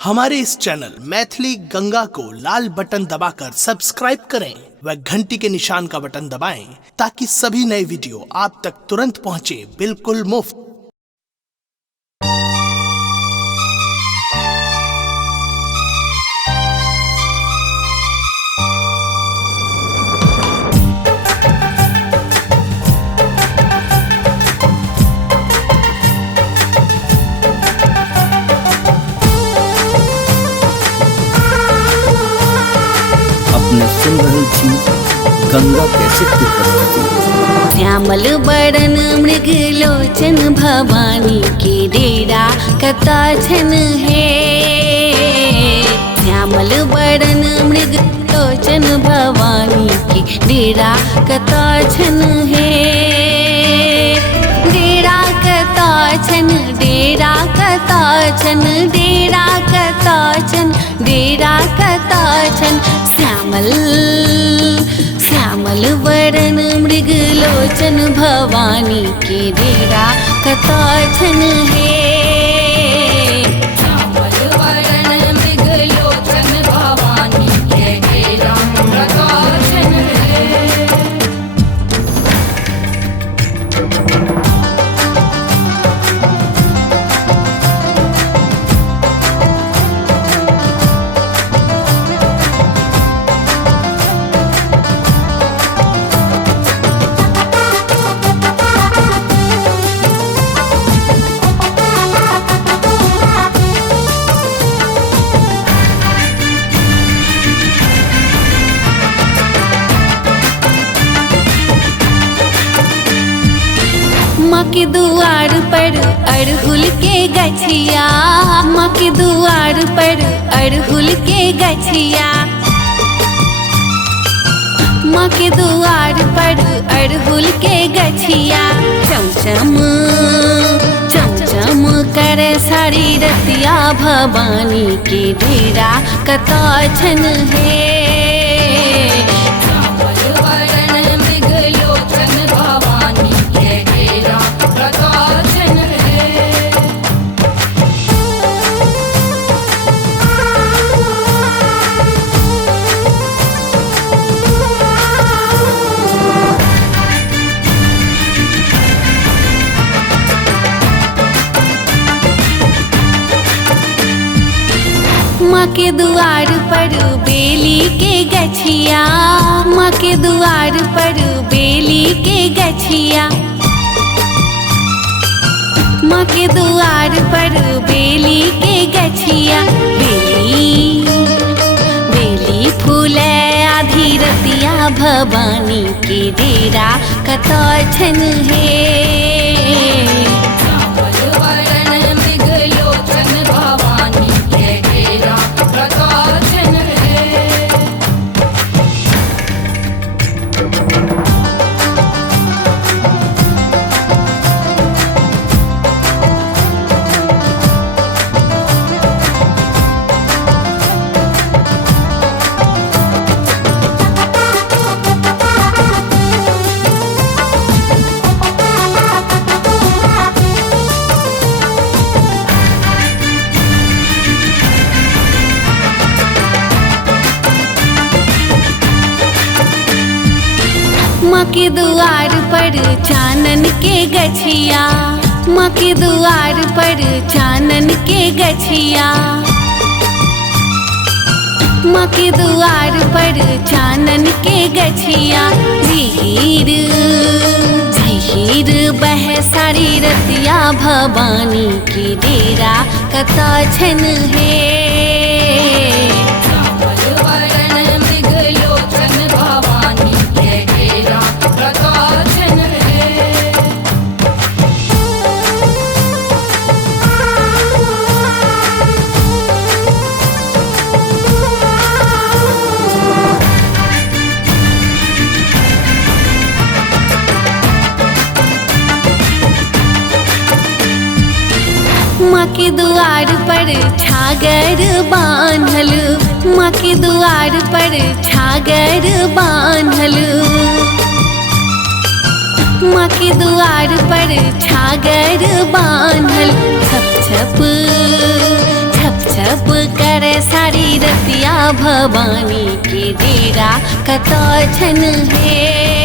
हमारे इस चैनल मैथिली गंगा को लाल बटन दबाकर सब्सक्राइब करें व घंटी के निशान का बटन दबाएं ताकि सभी नए वीडियो आप तक तुरंत पहुंचे बिल्कुल मुफ्त। अपने सुन रही थी गंगा कैसेट की प्रस्तुति। श्यामल बरन मृग लोचन भवानी के डेरा कता छन है। श्यामल बरन मृग लोचन भवानी के डेरा कता छन है। डेरा कता छन, डेरा कता छन, डेरा कता छन, डेरा कता छन। श्यामल श्यामल वरण मृग लोचन भवानी के डेरा कता छन है। श्यामल वरण मृग लोचन भवानी के डेरा कता छन है। माँ के दुआर पर अड़हुल के गछिया, माँ के दुआर पर अड़हुल के गछिया, माँ के दुआर पर अड़हुल के गछिया। चमचम चमचम करे सारी रतिया भवानी के डेरा कता छन है। माँ के दुआर पर बेली के गछिया, माँ के दुआर पर बेली के गछिया, माँ के दुआर पर बेली के गछिया। बेली बेली फूले आधी रतिया भवानी के डेरा कता छन है। माँ के दुआर पर चानन के गछिया, माँ के दुआर पर चानन के गछिया, माँ के दुआर पर चानन के गछिया। झीर झीर बह सारी रतिया भवानी के डेरा कता छन है। माँ के दुआर पर छागर बान्हल, माँ के दुआर पर छागर बान्हल, माँ के दुआर पर छागर बान्हल। छप छप छप जब कर सारी रतिया भवानी के डेरा कतो छन है।